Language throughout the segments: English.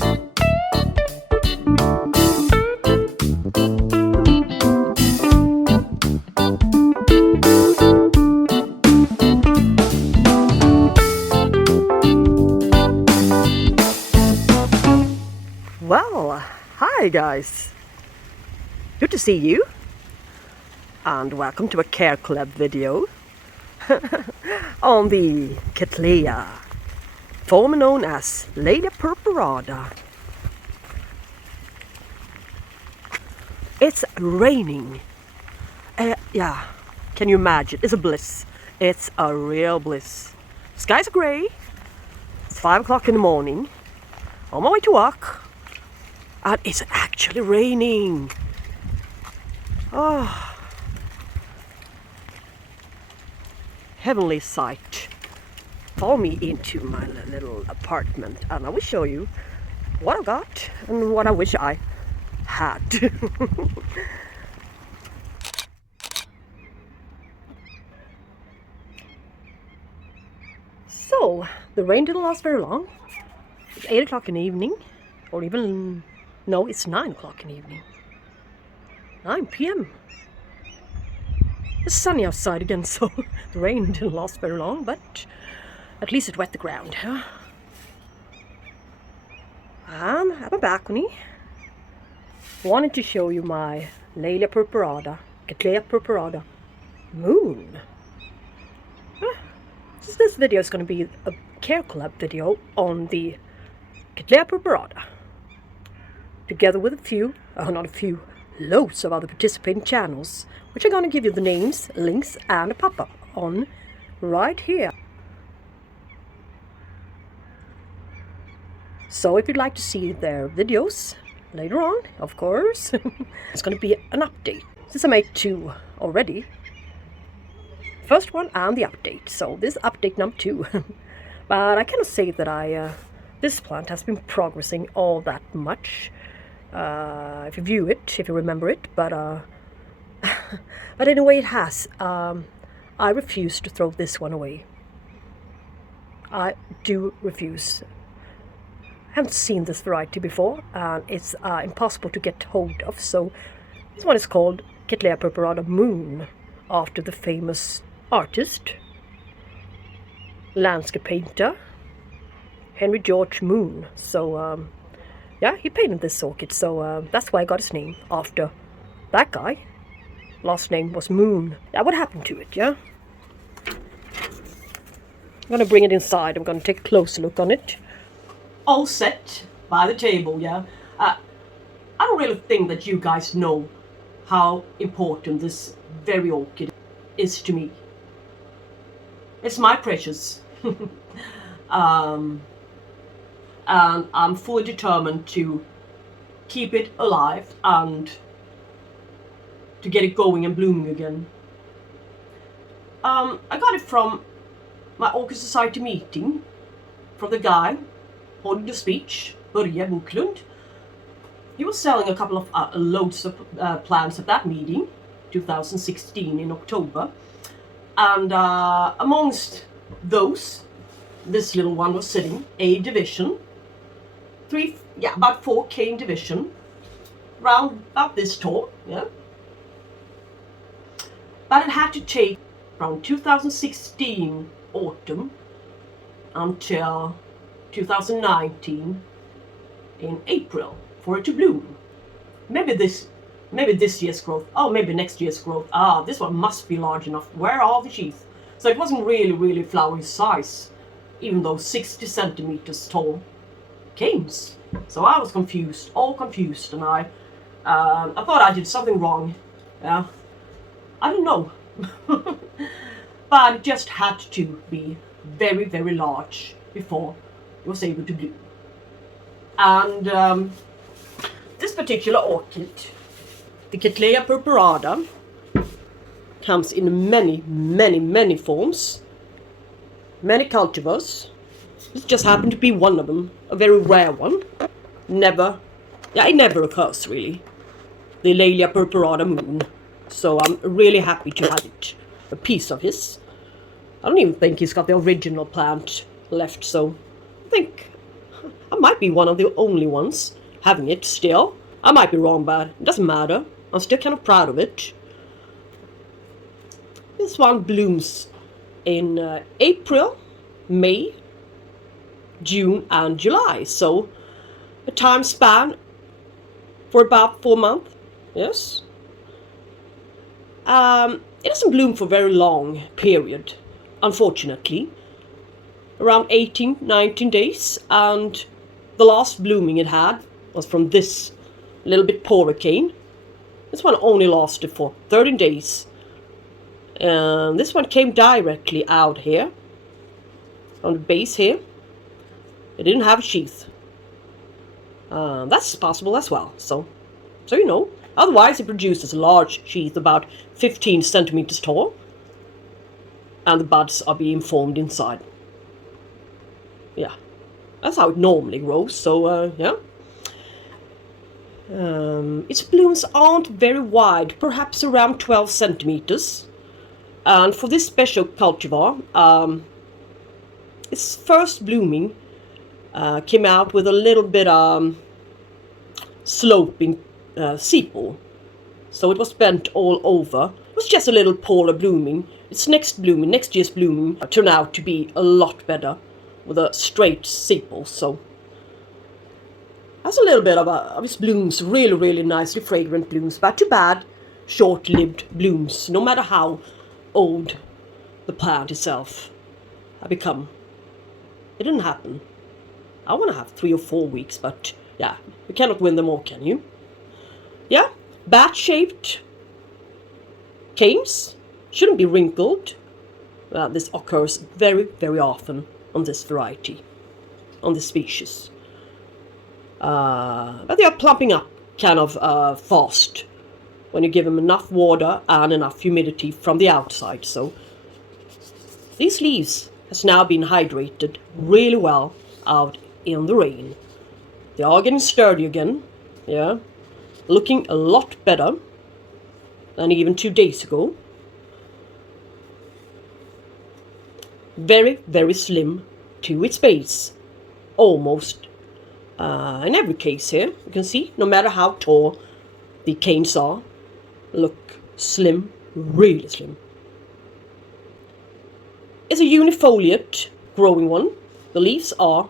Well, hi guys, good to see you and welcome to a CareCollab video on the Cattleya, formerly known as Laelia Purpurata. It's raining. Yeah, can you imagine? It's a bliss. It's a real bliss. Skies are grey. It's 5 o'clock in the morning. On my way to work. And it's actually raining. Oh, heavenly sight. Follow me into my little apartment and I will show you what I got and what I wish I had. So, the rain didn't last very long. It's 8 o'clock in the evening, or even, no, it's 9 o'clock in the evening. 9 p.m. It's sunny outside again, so the rain didn't last very long, but at least it wet the ground. Huh? I'm at my balcony. Wanted to show you my Laelia Purpurata, Cattleya Purpurata moon. So this video is going to be a CareCollab video on the Cattleya Purpurata, together with loads of other participating channels, which I'm going to give you the names, links, and a pop-up on right here. So if you'd like to see their videos later on, of course, it's going to be an update. Since I made 2 already, first one and the update, so this is update number 2. But I cannot say that this plant has been progressing all that much. If you view it, if you remember it, but anyway, it has. I refuse to throw this one away. I do refuse. I haven't seen this variety before, and it's impossible to get hold of. So this one is called Cattleya Purpurata Moon, after the famous artist, landscape painter, Henry George Moon. So yeah, he painted this orchid, so that's why I got his name, after that guy. Last name was Moon. Yeah, what happened to it, yeah? I'm gonna bring it inside. I'm gonna take a closer look on it. All set by the table, yeah? I don't really think that you guys know how important this very orchid is to me. It's my precious. And I'm fully determined to keep it alive and to get it going and blooming again. I got it from my Orchid Society meeting, from the guy holding the speech, Börje. He was selling a couple of loads of plants at that meeting, 2016 in October. And amongst those, this little one was sitting, A division. About 4K in division, round about this tall, yeah. But it had to take from 2016 autumn until 2019 in April for it to bloom. Maybe this year's growth. Oh, maybe next year's growth. This one must be large enough. Where are the sheath? So it wasn't really flowery size, even though 60 centimeters tall canes. So I was confused, all confused, and I thought I did something wrong. Yeah, I don't know, but it just had to be very large before it was able to bloom. And this particular orchid, the Cattleya Purpurata, comes in many forms, many cultivars. This just happened to be one of them, a very rare one. It never occurs really. The Laelia Purpurata Moon. So I'm really happy to have it, a piece of his. I don't even think he's got the original plant left, so I think I might be one of the only ones having it still. I might be wrong, but it doesn't matter. I'm still kind of proud of it. This one blooms in April, May, June and July. So a time span for about 4 months. Yes. It doesn't bloom for a very long period, unfortunately. Around 18, 19 days. And the last blooming it had was from this little bit poorer cane. This one only lasted for 13 days. And this one came directly out here, on the base here. It didn't have a sheath. That's possible as well, so you know. Otherwise it produces a large sheath about 15 centimeters tall, and the buds are being formed inside. Yeah, that's how it normally grows, so yeah. Its blooms aren't very wide, perhaps around 12 centimeters. And for this special cultivar, its first blooming came out with a little bit sloping sepal, so it was bent all over. It was just a little poorer blooming. Its next year's blooming turned out to be a lot better with a straight sepal. So that's a little bit of its blooms, really nicely fragrant blooms, but too bad short-lived blooms, no matter how old the plant itself had become. It didn't happen. I want to have 3 or 4 weeks, but yeah, you cannot win them all, can you? Yeah, bat-shaped canes shouldn't be wrinkled. This occurs very often on this variety, on this species. But they are plumping up kind of fast when you give them enough water and enough humidity from the outside. So these leaves has now been hydrated really well out in the rain. They are getting sturdy again. Yeah, looking a lot better than even 2 days ago. Very slim to its base, almost. In every case here, you can see, no matter how tall the canes are, look slim, really slim. It's a unifoliate growing one. The leaves are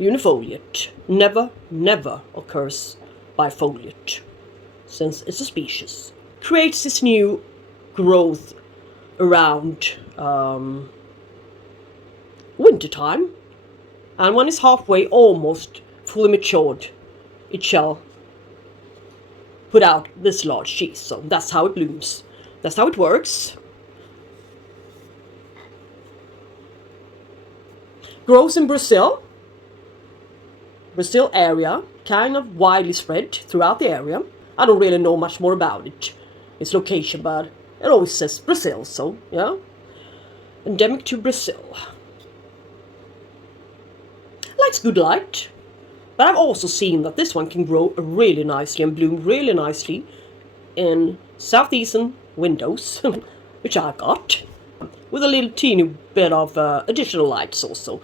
unifoliate. Never occurs bifoliate, since it's a species. Creates this new growth around winter time, and when it's halfway, almost fully matured, it shall put out this large sheath. So that's how it blooms. That's how it works. Grows in Brazil area, kind of widely spread throughout the area. I don't really know much more about it, its location, but it always says Brazil, so yeah. Endemic to Brazil. Likes good light, but I've also seen that this one can grow really nicely and bloom really nicely in southeastern windows, which I got, with a little teeny bit of additional lights also.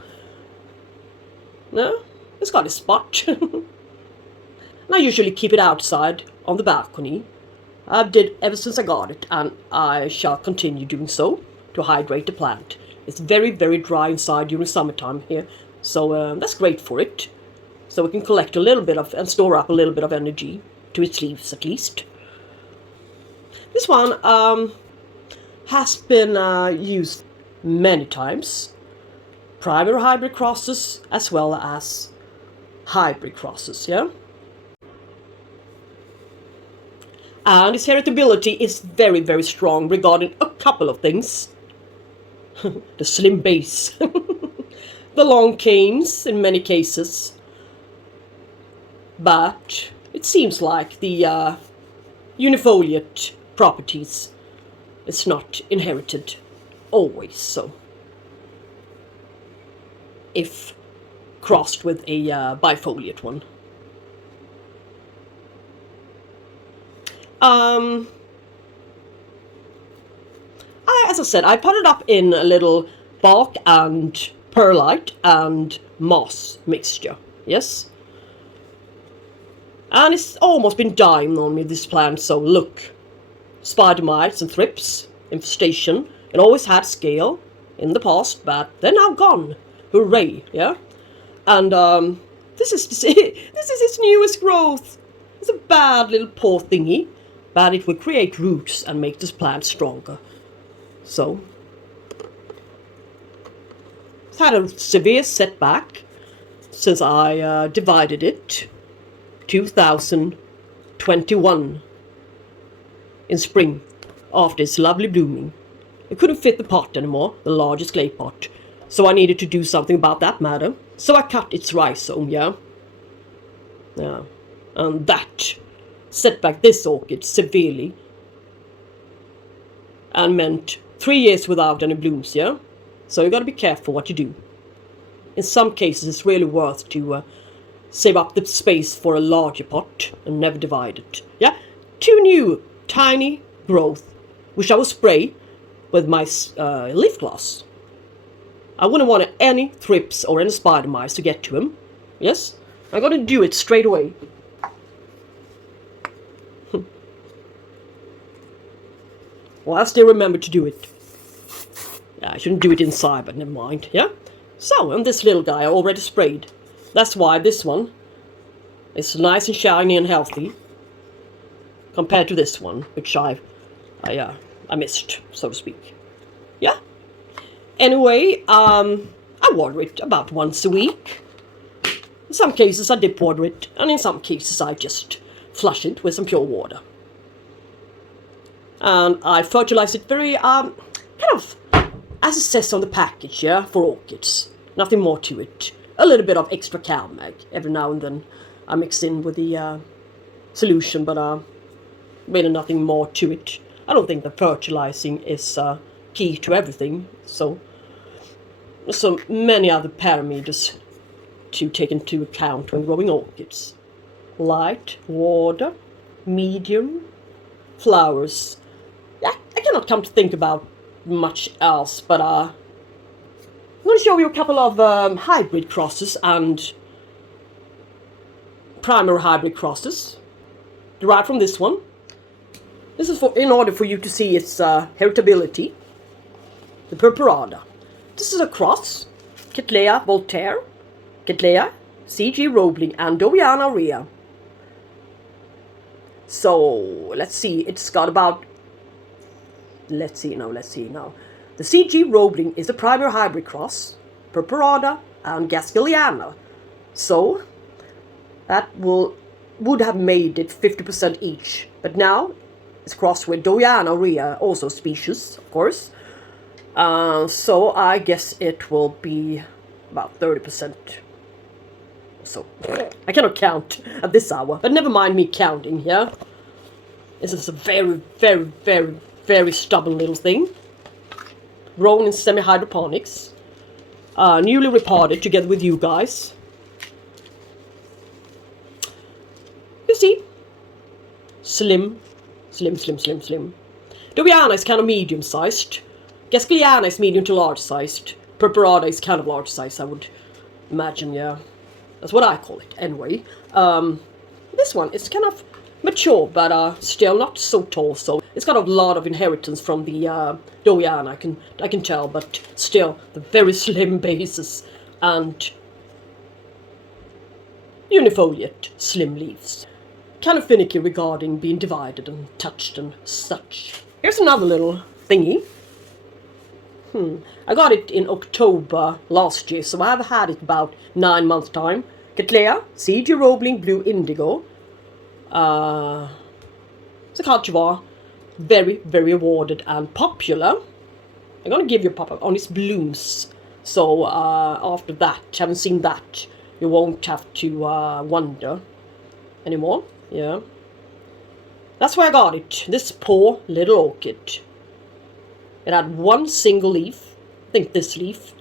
No, it's got a spot. And I usually keep it outside on the balcony. I've did ever since I got it, and I shall continue doing so to hydrate the plant. It's very dry inside during summertime here, so that's great for it. So we can collect a little bit of and store up a little bit of energy to its leaves at least. This one has been used many times. Primary hybrid crosses as well as hybrid crosses, yeah. And its heritability is very strong regarding a couple of things. The slim base, the long canes in many cases, but it seems like the unifoliate properties is not inherited always, so if crossed with a bifoliate one. As I said, I put it up in a little bulk and perlite and moss mixture. Yes. And it's almost been dying on me, this plant. So look, spider mites and thrips infestation. It always had scale in the past, but they're now gone. Hooray! Yeah. And this is its newest growth. It's a bad little poor thingy, but it will create roots and make this plant stronger. So it's had a severe setback since I divided it 2021 in spring after its lovely blooming. It couldn't fit the pot anymore, the largest clay pot, so I needed to do something about that matter. So I cut its rhizome, yeah, and that set back this orchid severely and meant 3 years without any blooms, yeah. So you gotta be careful what you do. In some cases, it's really worth to save up the space for a larger pot and never divide it. Yeah, 2 new tiny growth, which I will spray with my leaf gloss. I wouldn't want any thrips or any spider mites to get to him. Yes, I'm gonna do it straight away. Well, I still remember to do it. Yeah, I shouldn't do it inside, but never mind. Yeah. So, and this little guy I already sprayed. That's why this one is nice and shiny and healthy compared to this one, which I missed, so to speak. Yeah. Anyway, I water it about once a week. In some cases I dip water it, and in some cases I just flush it with some pure water. And I fertilize it very, kind of, as it says on the package, yeah, for orchids. Nothing more to it. A little bit of extra CalMag every now and then I mix in with the solution, but really nothing more to it. I don't think the fertilizing is key to everything, so many other parameters to take into account when growing orchids. Light, water, medium, flowers. Yeah, I cannot come to think about much else, but I'm going to show you a couple of hybrid crosses and primary hybrid crosses derived from this one. This is in order for you to see its heritability. The Purpurata. This is a cross. Cattleya Voltaire, Cattleya, C.G. Roebling, and Dowiana Rhea. So, let's see. It's got about... Let's see now. The C.G. Roebling is the primary hybrid cross, Purpurata and Gasqueliana. So, that would have made it 50% each. But now, it's crossed with Dowiana Rhea, also species, of course. So, I guess it will be about 30%. So, I cannot count at this hour. But never mind me counting, yeah? This is a very, very, very, very stubborn little thing. Grown in semi-hydroponics. Newly repotted together with you guys. You see? Slim. Dowiana is kind of medium-sized. Gasqueliana is medium to large-sized. Purpurata is kind of large-sized, I would imagine, yeah. That's what I call it, anyway. This one is kind of mature, but still not so tall, so it's got a lot of inheritance from the Dowiana, I can tell, but still, the very slim bases and unifoliate slim leaves. Kind of finicky regarding being divided and touched and such. Here's another little thingy. I got it in October last year, so I have had it about 9 months' time. Cattleya, C.G. Roebling, Blue Indigo. It's a cultivar, very, very awarded and popular. I'm gonna give you a pop-up on its blooms. So after that, having seen that, you won't have to wonder anymore. Yeah, that's where I got it. This poor little orchid. It had one single leaf, I think this leaf,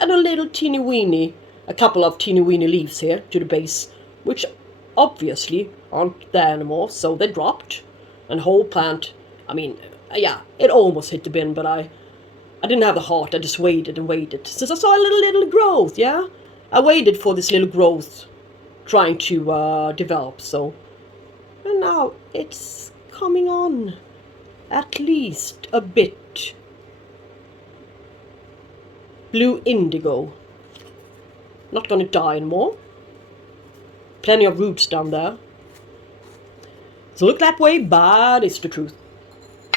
and a little teeny weeny, a couple of teeny weeny leaves here to the base, which obviously aren't there anymore, so they dropped. And whole plant, I mean, yeah, it almost hit the bin, but I I didn't have the heart, I just waited and waited. Since I saw a little growth, yeah? I waited for this little growth trying to develop, so. And now it's coming on. At least a bit. Blue indigo. Not gonna die anymore. Plenty of roots down there. So look that way, but it's the truth.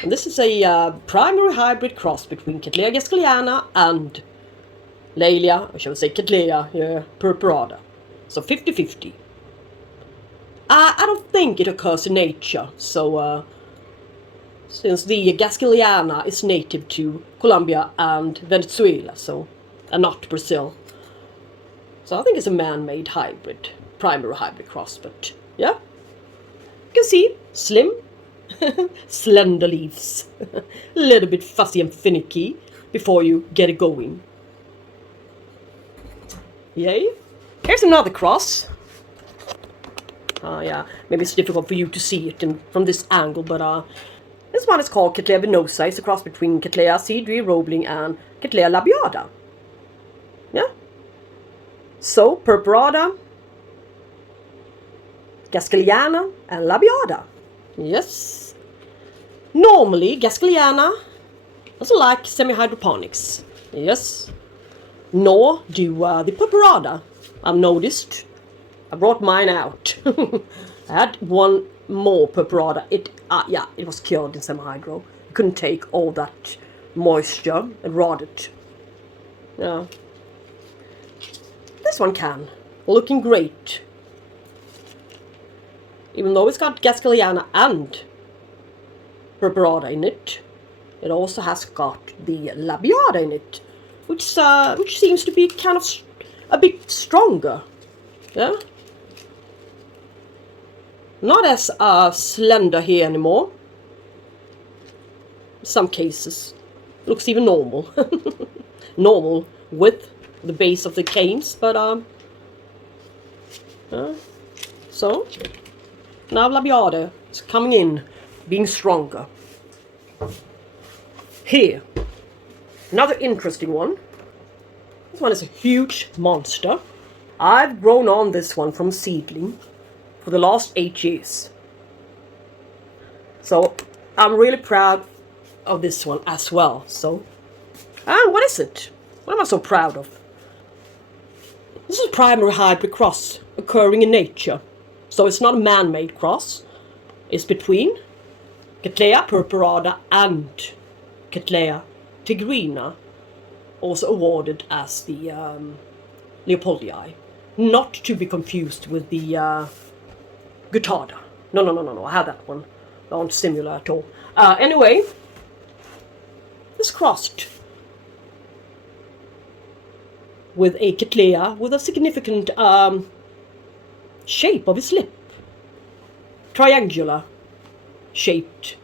And this is a primary hybrid cross between Cattleya gaskeliana and Laelia, I should say Cattleya purpurata. So 50-50. I don't think it occurs in nature, so since the gaskeliana is native to Colombia and Venezuela, so, and not Brazil. So I think it's a man-made hybrid, primary hybrid cross, but yeah. You can see, slim, slender leaves, a little bit fussy and finicky before you get it going. Yay. Here's another cross. Yeah, maybe it's difficult for you to see it from this angle, but this one is called Cattleya Vinosa. It's a cross between Cattleya cedri robling and Cattleya labiata. Yeah. So, Purpurata, gaskeliana, and labiata. Yes. Normally, gaskeliana doesn't like semi-hydroponics. Yes. Nor do the Purpurata. I've noticed. I brought mine out. I had one more Purpurata. It was cured in semi-hydro. It couldn't take all that moisture and rotted. Yeah. This one can. Looking great. Even though it's got gaskeliana and Purpurata in it, it also has got the labiata in it, which seems to be kind of a bit stronger. Yeah. Not as slender here anymore. In some cases, looks even normal. Normal with the base of the canes, but so now labiata is coming in, being stronger. Here, another interesting one. This one is a huge monster. I've grown on this one from seedling for the last 8 years. So I'm really proud of this one as well. So, what is it? What am I so proud of? This is a primary hybrid cross occurring in nature. So it's not a man-made cross. It's between Cattleya purpurata and Cattleya Tigrina, also awarded as the Leopoldii. Not to be confused with the Guttarda. No, I have that one. They aren't similar at all. Anyway, this crossed with a Cattleya with a significant shape of its lip. Triangular shaped.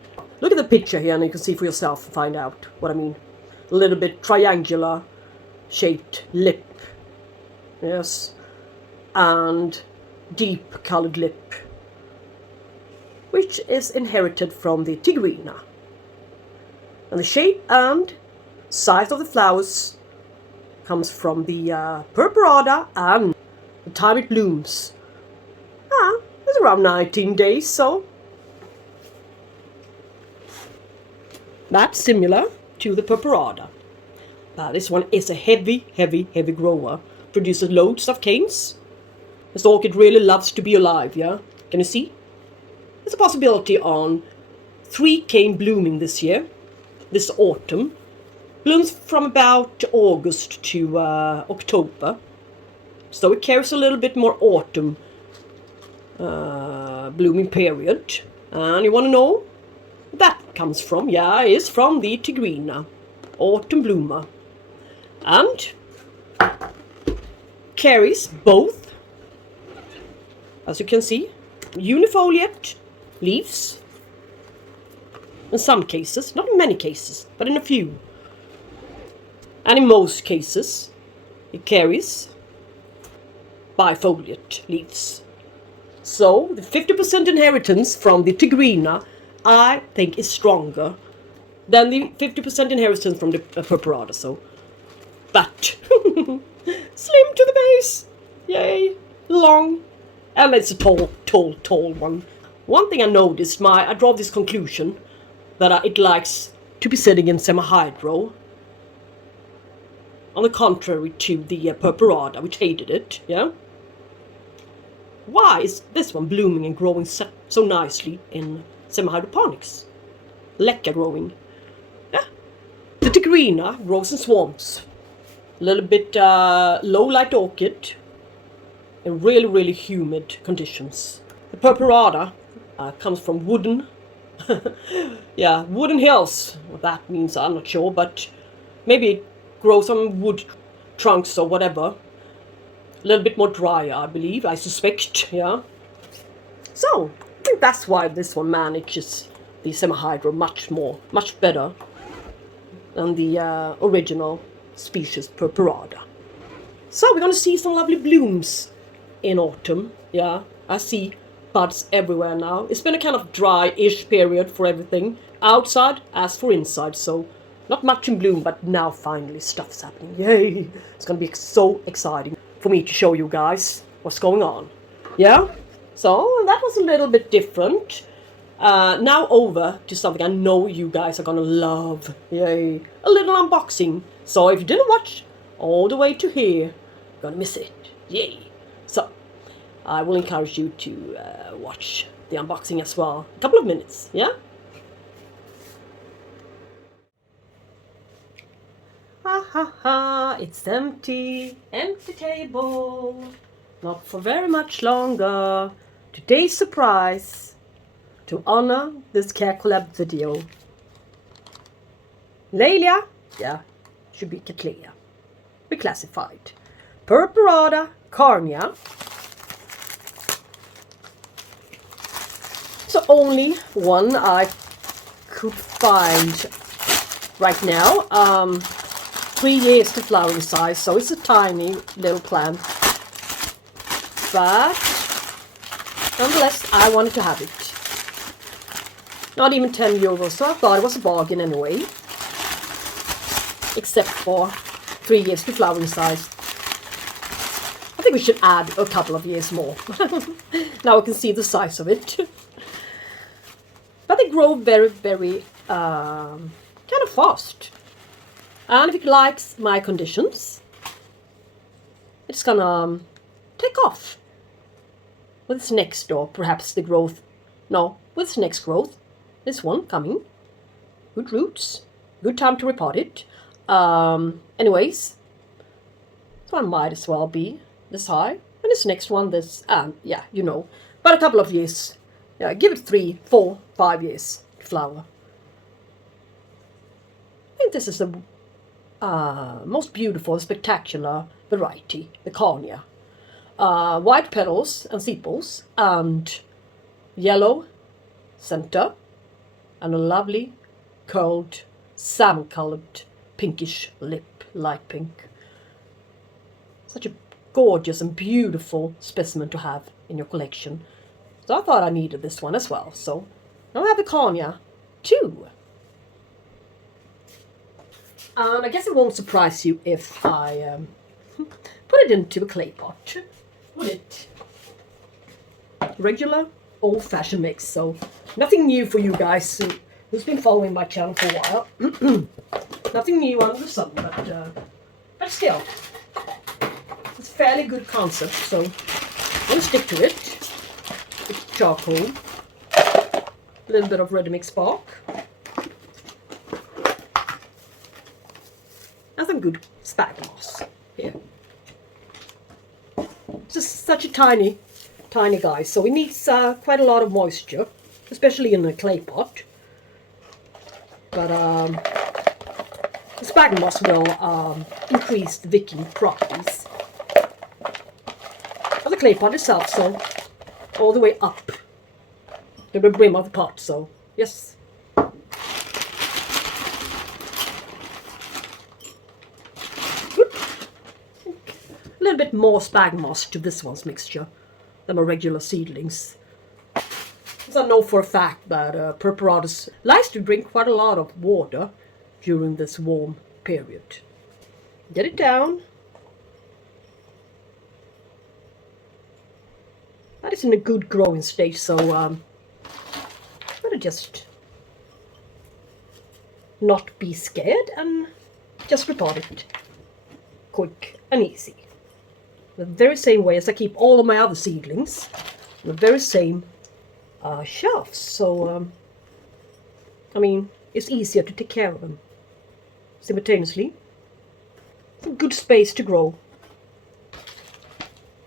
Look at the picture here and you can see for yourself and find out what I mean. A little bit triangular shaped lip. Yes. And deep colored lip, which is inherited from the Tigrina. And the shape and size of the flowers comes from the Purpurata and the time it blooms. It's around 19 days, so that's similar to the Purpurata. This one is a heavy grower. Produces loads of canes. This orchid really loves to be alive, yeah? Can you see? There's a possibility on 3 cane blooming this year, this autumn. Blooms from about August to October. So it carries a little bit more autumn blooming period. And you want to know where that comes from? Yeah, it's from the Tigrina, autumn bloomer. And carries both, as you can see, unifoliate leaves. In some cases, not in many cases, but in a few. And in most cases, it carries bifoliate leaves. So, the 50% inheritance from the Tigrina, I think, is stronger than the 50% inheritance from the Purpurata, so. But, slim to the base, yay, long, and it's a tall one. One thing I noticed, I draw this conclusion, that it likes to be sitting in semi-hydro, on the contrary to the Purpurata, which hated it, yeah? Why is this one blooming and growing so nicely in semi-hydroponics? Leca growing. Yeah. The Tigrina grows in swamps. A little bit low light orchid in really humid conditions. The Purpurata comes from wooden, yeah, wooden hills. What that means, I'm not sure, but maybe it grows on wood trunks or whatever. A little bit more dry, I believe, I suspect, yeah. So, I think that's why this one manages the semi-hydro much better than the original species Purpurata. So, we're going to see some lovely blooms in autumn, yeah. I see buds everywhere now. It's been a kind of dry-ish period for everything, outside as for inside, so not much in bloom, but now finally stuff's happening. Yay! It's going to be so exciting for me to show you guys what's going on. Yeah? So, that was a little bit different. Now over to something I know you guys are gonna love. Yay. A little unboxing. So if you didn't watch all the way to here, you're gonna miss it. Yay. So, I will encourage you to watch the unboxing as well. A couple of minutes, yeah? Ha ha ha, it's empty. Empty table. Not for very much longer. Today's surprise, to honor this CareCollab video. Laelia, yeah, should be Cattleya, reclassified. Purpurata, Carnia. So only one I could find right now. 3 years to flowering size, so it's a tiny little plant. But nonetheless, I wanted to have it. Not even 10 euros, so I thought it was a bargain anyway. Except for 3 years to flowering size. I think we should add a couple of years more. Now I can see the size of it. But they grow very kind of fast. And if it likes my conditions, it's gonna take off. With its next, or perhaps the growth, no, with its next growth, this one coming, good roots, good time to repot it. Anyways, this one might as well be this high, and this next one, this, yeah, you know, but a couple of years, yeah, give it 3, 4, 5 years to flower. I think this is the most beautiful, spectacular variety, the Carnia. White petals and sepals, and yellow center, and a lovely curled salmon colored pinkish lip, light pink. Such a gorgeous and beautiful specimen to have in your collection. So I thought I needed this one as well. So now I have the Carnia too. And I guess it won't surprise you if I put it into a clay pot. Would it? Regular old-fashioned mix, so nothing new for you guys who's been following my channel for a while. Nothing new under the sun, but still, it's a fairly good concept, so I'm going to stick to it. It's charcoal, a little bit of ready mix bark, and some good sphagnum moss here. Just such a tiny guy, so it needs quite a lot of moisture, especially in a clay pot. But the sphagnum moss will increase the wicking properties of the clay pot itself, so all the way up to the brim of the pot. So yes. A little bit more sphagnum moss to this one's mixture than my regular seedlings. Because I know for a fact that Purpuratas likes to drink quite a lot of water during this warm period. Get it down. That is in a good growing stage, so I'm gonna just not be scared and just repot it quick and easy. The very same way as I keep all of my other seedlings on the very same shelves. So, I mean, it's easier to take care of them simultaneously. Some good space to grow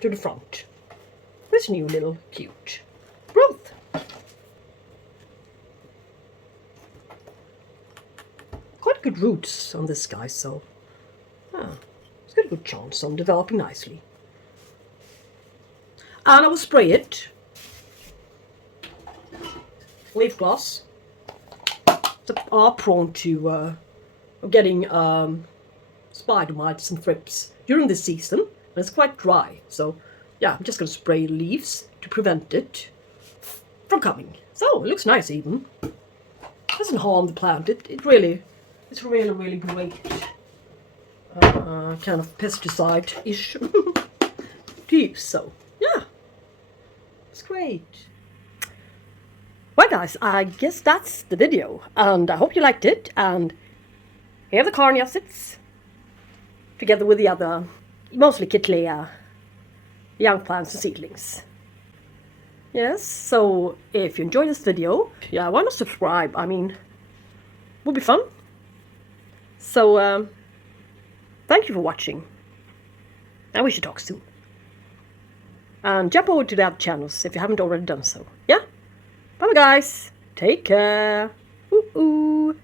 to the front. This new little cute growth. Quite good roots on this guy, so it's got a good chance on developing nicely. And I will spray it. Leaf gloss. They are prone to getting spider mites and thrips during this season, and it's quite dry. So yeah, I'm just going to spray leaves to prevent it from coming. So it looks nice even. Doesn't harm the plant. It's really great. Kind of pesticide-ish to use. So yeah, it's great. Well guys, I guess that's the video, and I hope you liked it. And here are the carniacets, together with the other, mostly Cattleya young plants and seedlings. Yes, so if you enjoyed this video, yeah, why not subscribe? I mean, would be fun. So thank you for watching, and we should talk soon. And jump over to the other channels if you haven't already done so. Yeah? Bye guys. Take care. Ooh.